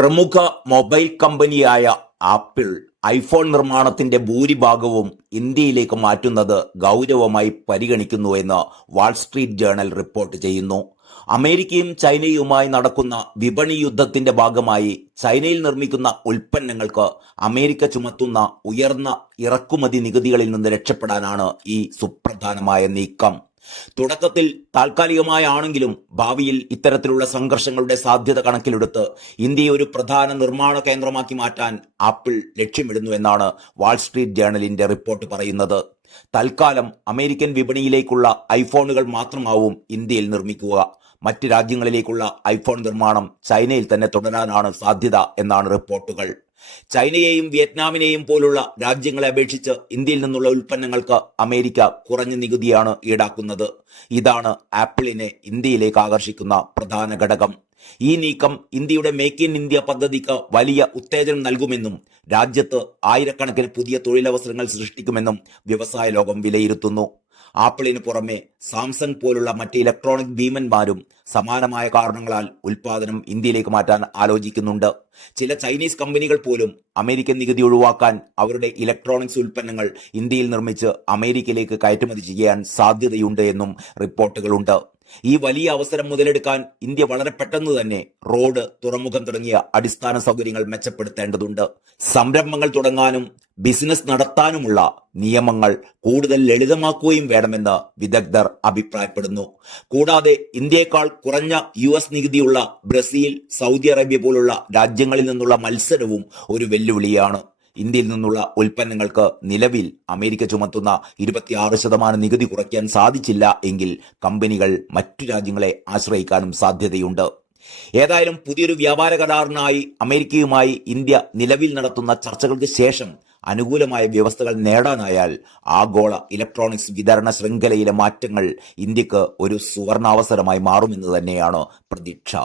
പ്രമുഖ മൊബൈൽ കമ്പനിയായ apple iPhone നിർമ്മാണത്തിന്റെ ഭൂരിഭാഗവും ഇന്ത്യയിലേക്ക് മാറ്റുന്നത് ഗൗരവമായി പരിഗണിക്കുന്നുവെന്ന് വാൾസ്ട്രീറ്റ് ജേണൽ റിപ്പോർട്ട് ചെയ്യുന്നു. അമേരിക്കയും ചൈനയുമായി നടക്കുന്ന വിപണി യുദ്ധത്തിന്റെ ഭാഗമായി ചൈനയിൽ നിർമ്മിക്കുന്ന ഉൽപ്പന്നങ്ങൾക്ക് അമേരിക്ക ചുമത്തുന്ന ഉയർന്ന ഇറക്കുമതി നികുതികളിൽ നിന്ന് രക്ഷപ്പെടാനാണ് ഈ സുപ്രധാനമായ നീക്കം. തുടക്കത്തിൽ താൽക്കാലികമായാണെങ്കിലും ഭാവിയിൽ ഇത്തരത്തിലുള്ള സംഘർഷങ്ങളുടെ സാധ്യത കണക്കിലെടുത്ത് ഇന്ത്യയെ ഒരു പ്രധാന നിർമ്മാണ കേന്ദ്രമാക്കി മാറ്റാൻ ആപ്പിൾ ലക്ഷ്യമിടുന്നു എന്നാണ് വാൾസ്ട്രീറ്റ് ജേണലിന്റെ റിപ്പോർട്ട് പറയുന്നത്. തൽക്കാലം അമേരിക്കൻ വിപണിയിലേക്കുള്ള ഐഫോണുകൾ മാത്രമാവും ഇന്ത്യയിൽ നിർമ്മിക്കുക. മറ്റ് രാജ്യങ്ങളിലേക്കുള്ള ഐഫോൺ നിർമ്മാണം ചൈനയിൽ തന്നെ തുടരാനാണ് സാധ്യത എന്നാണ് റിപ്പോർട്ടുകൾ. ചൈനയെയും വിയറ്റ്നാമിനെയും പോലുള്ള രാജ്യങ്ങളെ അപേക്ഷിച്ച് ഇന്ത്യയിൽ നിന്നുള്ള ഉൽപ്പന്നങ്ങൾക്ക് അമേരിക്ക കുറഞ്ഞ നികുതിയാണ് ഈടാക്കുന്നത്. ഇതാണ് ആപ്പിളിനെ ഇന്ത്യയിലേക്ക് ആകർഷിക്കുന്ന പ്രധാന ഘടകം. ഈ നീക്കം ഇന്ത്യയുടെ മേക്ക് ഇൻ ഇന്ത്യ പദ്ധതിക്ക് വലിയ ഉത്തേജനം നൽകുമെന്നും രാജ്യത്ത് ആയിരക്കണക്കിന് പുതിയ തൊഴിലവസരങ്ങൾ സൃഷ്ടിക്കുമെന്നും വ്യവസായ ലോകം വിലയിരുത്തുന്നു. ആപ്പിളിന് പുറമെ സാംസങ് പോലുള്ള മറ്റ് ഇലക്ട്രോണിക് ഭീമന്മാരും സമാനമായ കാരണങ്ങളാൽ ഉൽപാദനം ഇന്ത്യയിലേക്ക് മാറ്റാൻ ആലോചിക്കുന്നുണ്ട്. ചില ചൈനീസ് കമ്പനികൾ പോലും അമേരിക്കൻ നികുതി ഒഴിവാക്കാൻ അവരുടെ ഇലക്ട്രോണിക്സ് ഉൽപ്പന്നങ്ങൾ ഇന്ത്യയിൽ നിർമ്മിച്ച് അമേരിക്കയിലേക്ക് കയറ്റുമതി ചെയ്യാൻ സാധ്യതയുണ്ട് എന്നും റിപ്പോർട്ടുകളുണ്ട്. ഈ വലിയ അവസരം മുതലെടുക്കാൻ ഇന്ത്യ വളരെ പെട്ടെന്ന് തന്നെ റോഡ്, തുറമുഖം തുടങ്ങിയ അടിസ്ഥാന സൗകര്യങ്ങൾ മെച്ചപ്പെടുത്തേണ്ടതുണ്ട്. സംരംഭങ്ങൾ തുടങ്ങാനും ബിസിനസ് നടത്താനുമുള്ള നിയമങ്ങൾ കൂടുതൽ ലളിതമാക്കുകയും വേണമെന്ന് വിദഗ്ധർ അഭിപ്രായപ്പെടുന്നു. കൂടാതെ ഇന്ത്യയെക്കാൾ കുറഞ്ഞ US നികുതിയുള്ള ബ്രസീൽ, സൗദി അറേബ്യ പോലുള്ള രാജ്യങ്ങളിൽ നിന്നുള്ള മത്സരവും ഒരു വെല്ലുവിളിയാണ്. ഇന്ത്യയിൽ നിന്നുള്ള ഉൽപ്പന്നങ്ങൾക്ക് നിലവിൽ അമേരിക്ക ചുമത്തുന്ന 26% നികുതി കുറയ്ക്കാൻ സാധിച്ചില്ല എങ്കിൽ കമ്പനികൾ മറ്റു രാജ്യങ്ങളെ ആശ്രയിക്കാനും സാധ്യതയുണ്ട്. ഏതായാലും പുതിയൊരു വ്യാപാര കരാറിനായി അമേരിക്കയുമായി ഇന്ത്യ നിലവിൽ നടത്തുന്ന ചർച്ചകൾക്ക് ശേഷം അനുകൂലമായ വ്യവസ്ഥകൾ നേടാനായാൽ ആഗോള ഇലക്ട്രോണിക്സ് വിതരണ ശൃംഖലയിലെ മാറ്റങ്ങൾ ഇന്ത്യക്ക് ഒരു സുവർണാവസരമായി മാറുമെന്ന് തന്നെയാണ് പ്രതീക്ഷ.